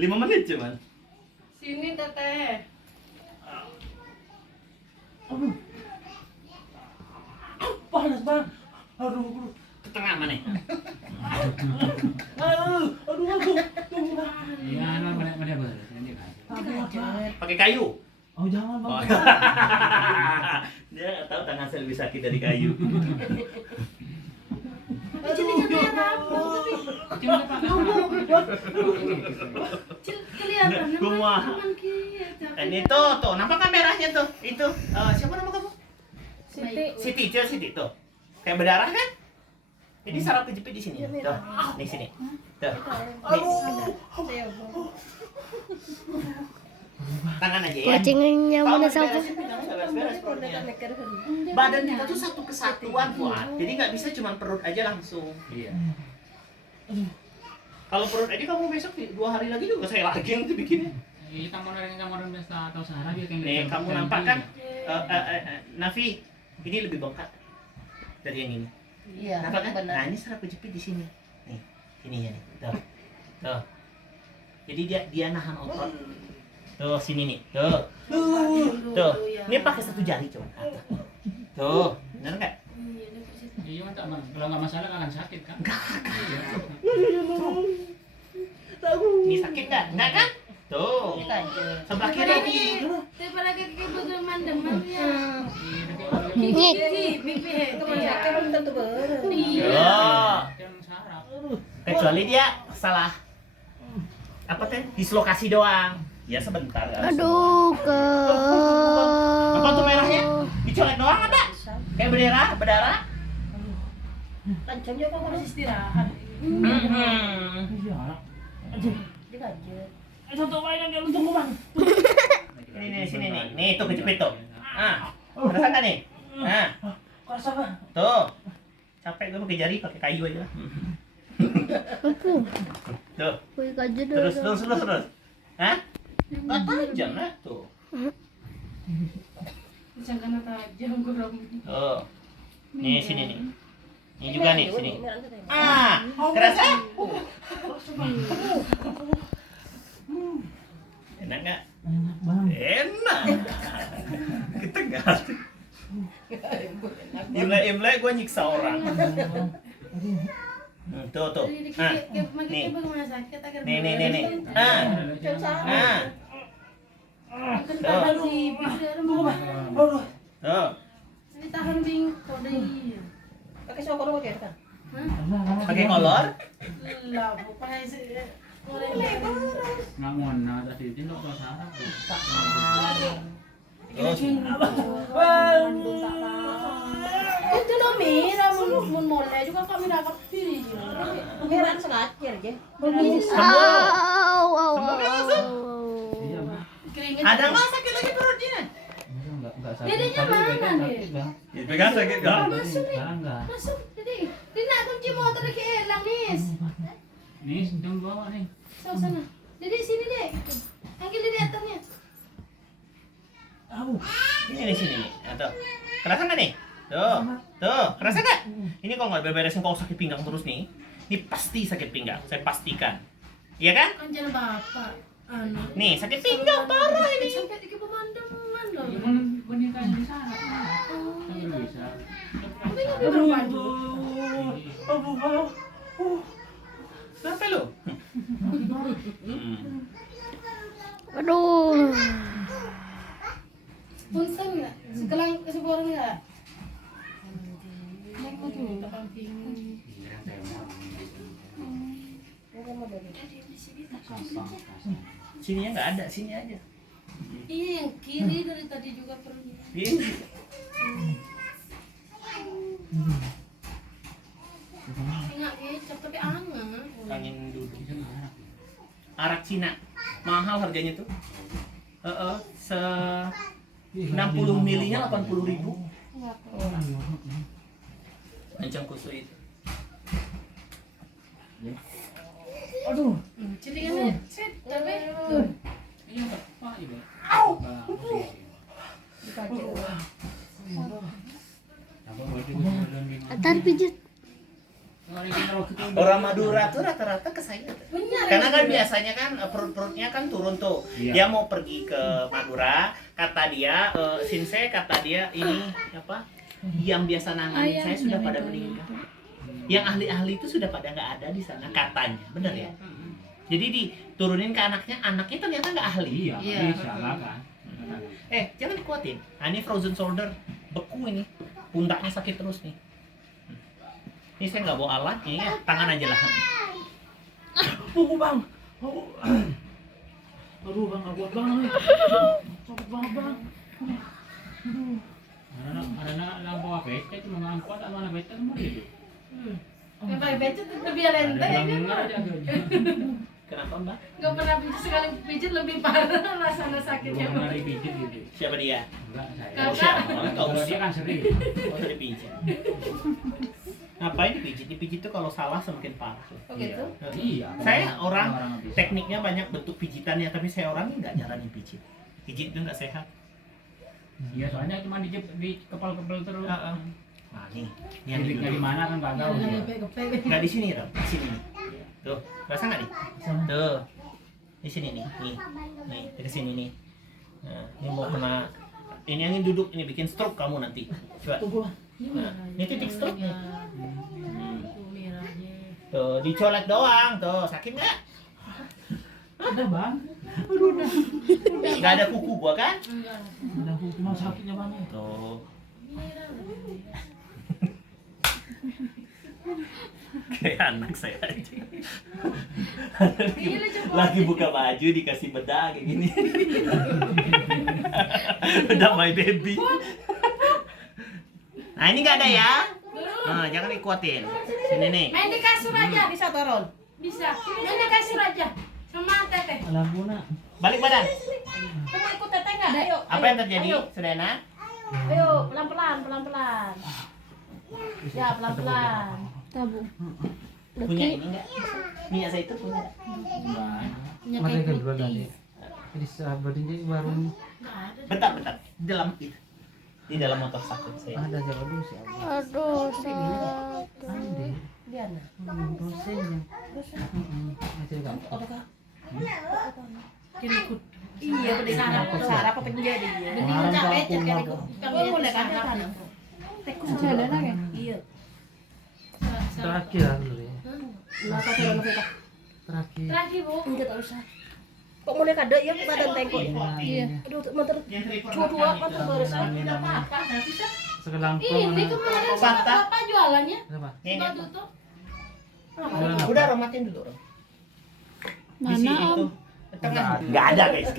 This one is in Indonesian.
5 menit cuman. Sini teteh. Aduh. Panas banget. Aduh. Ke tengah mana? Aduh. Iya, mana beres ini kan. Pakai kayu. Oh jangan Oh. bang. Dia nggak tahu tangan saya lebih sakit dari kayu. Jadi merah. Cuma pakai Kelihatan. Kumah. Ini tuh, nampak kan merahnya tuh? Itu siapa nama kamu? Siti. Siti tuh. Kayak berdarah kan? Jadi saraf kejepit di sini. Tuh, di sini. Tuh. Nih. Tangan aja ya. Kucingnya Kalau mana beres-beres, siapa? beres-beres perutnya. Badan kita tuh satu kesatuan, Fuad. Jadi nggak bisa cuma perut aja langsung. Iya. Kalau perut aja kamu besok 2 hari lagi juga saya lagi yang bikinnya. Ini kamu pesta atau sehara dia kayak Nih, kamu nampak kan? Nafi, ini lebih bengkak dari yang ini. Iya. Nampak kan? Nah, ini saraf kejepit di sini. Nih, sininya nih. Tuh. Jadi dia nahan otot. Tuh, sini nih. Tuh. Ini pakai satu jari coba. Tuh, benar nggak? Iya, tak bang. Kalau nggak masalah nggak akan sakit kan? Ini sakit nggak? Nggak kan? Tuh. Sebelah kiri nih. Daripada kaki berdeman-deman ya. Nih. Oh. Yang saraf. Kecuali dia salah apa teh? Dislokasi doang. Ya sebentar. Aduh, Apa tuh merahnya? Dicolek doang ada? Kayak berdarah? Lancang juga kamu harus istirahat. Satu mainan dia lu tunggu bang. Ini sini nih. Nih tuh kejepit tuh. Terasa nggak nih? Kerasa bang. Tuh. Capek gue pakai jari, pakai kayu aja. Aku. Tuh. Wih, kaji Terus. Hah? Nggak tajam lah tuh. Jangan tajam geram. Tuh. Nih sini nih. Ini juga nih sini. Kerasa? Enak nggak? Enak bang. Enak. Kita nggak. Imlek gue nyiksa orang. Tuh. Nih. Bagaimana sakit agar Nih. Aduh. Tuh. Ditahan bingko deh. Pakai sokor pakai kan? Pakai kolor? Lah, pokoknya Nggak mau nada sih, itu nggak saraf. itu lo mira mun mulai juga kami dapat pilih. Heran sengaja aja. Au. Iya bang. Ada nggak sakit lagi perutnya? Nggak sakit. Dedenya mana, Dek? Bang. Pegang sakit nggak? Masuk nih. Sekarang nggak. Masuk, Dede. Dia nak kunci motor ke elang, Nis. Nih, jangan bawa nih. Sana. Dede sini, Dek. Panggil di atasnya. Ini di sini nih. Tuh. Kerasa nggak nih? Tuh. Kerasa nggak? Ini kalau nggak beresin kau sakit pinggang terus nih. Ini pasti sakit pinggang. Saya pastikan. Iya kan? Kan jangan bapak. Anu. Nih sakit pinggang parah ini. Sampai di pemandangan loh. Boneka yang di sana. Kan bisa. Tapi nggak ada baju. Sampai lo. Aduh. Punten nggak? Sekelang keseborong nggak? Mau tuh kamping. Sininya nggak ada, sini aja. Iya yang kiri dari tadi juga pergi. Ini. Enggak kecap tapi anget. Angin duduk. Arak Cina. Mahal harganya tuh. 60 milinya 80.000. Ancang kusui itu. Aduh. Jadi kan set tapi tuh. Iya, Pak, ibu. Antar pijat. Orang Madura tuh rata-rata ke saya. Benar Karena kan biasanya kan perut-perutnya kan turun tuh. Iya. Dia mau pergi ke Madura, kata dia Sinse kata dia ini apa? Yang biasa nangani saya sudah pada meninggal. Yang ahli-ahli itu sudah pada nggak ada di sana katanya, bener ya? Jadi diturunin ke anaknya ternyata nggak ahli. Iya, Iya. bisa lah kan. Jangan dikuatin. Nah, ini frozen shoulder, beku ini, pundaknya sakit terus nih. Ini saya nggak bawa alatnya ya, tangan aja lah. Bang. Aduh bang, gak kuat bang. Sakit banget bang. Karena lampu apa? Cuma ngangkut sama anak beta semua itu. Kayak becet lebih lenteng ya kan? Kenapa mbak? Gak pernah pijit sekali pijit lebih parah rasanya sakitnya. Belum pernah dipijit gitu. Siapa dia? Enggak saya. Kakak. Siapa? Nggak Kalau usah. dia kan sering. Oh, udah dipijit. Ngapain dipijit? Dipijit tuh kalau salah semakin parah. Oh gitu? Iya. Saya orang bisa. tekniknya banyak bentuk pijitannya, tapi saya orangnya nggak jalanin pijit. Pijit itu nggak sehat. Iya, soalnya cuma di kepal-kepal terus. Nah nih, ini yang Titiknya di duduk. mana kan nggak tahu. Iya, dia. gepek-gepek. Nggak di sini Ram, di sini. Tuh, rasa nggak nih? Tuh, di sini nih, nih, di sini nih. Nah, ini mau kena, ini yang duduk ini bikin stroke kamu nanti. Coba. Nah, ini titik stroke nih. Tuh, dicolek doang, tuh sakit nggak? Ada bang. Nggak ada kuku gua kan? Ada hukuman sakitnya bang. Tuh. Kayak anak saya aja. Lagi buka baju dikasih bedak kayak gini. Udah my baby. Nah ini nggak ada ya? Nah, jangan dikuatin. Sini nih. Main di kasur aja. Bisa turun. Bisa. Main di kasur aja. Sama teteh. Alhamdulillah. Balik badan. Kamu ikut teteh nggak? Ayo. Apa yang terjadi, Ayo. Sudena? Ayo, pelan-pelan, pelan-pelan. Ya, pelan-pelan. Tabu. Punya ini nggak? Minyak zaitun punya nggak? Punya Mata kayak kedua putih. tadi. Jadi sahabat ini baru Bentar. Di dalam itu. Di dalam motor sakit saya. ada jawab dulu sih. Aduh, sakit. Ande. Diana. Dosennya. Masih gampang. Kirikut. Iya, udah sarap apa penjadi dia. Mending Orang udah tua becet aku kan mau. ikut. Oh, boleh kan ada kan? Ada lagi. Iya. Terakhir dulu ya. Kenapa turun kita? Terakhir. Terakhir bu. Enggak tak usah. Kok mulai kada ya badan tengkok. Iya. Aduh, motor dua motor terus. Apa? Sekelang Ini kemarin sama Patah. bapak jualannya. Apa? Ini Sudah apa? tutup. Udah romatin dulu. Rom. Isi Mana itu. Om? Tengah. Nggak ada guys.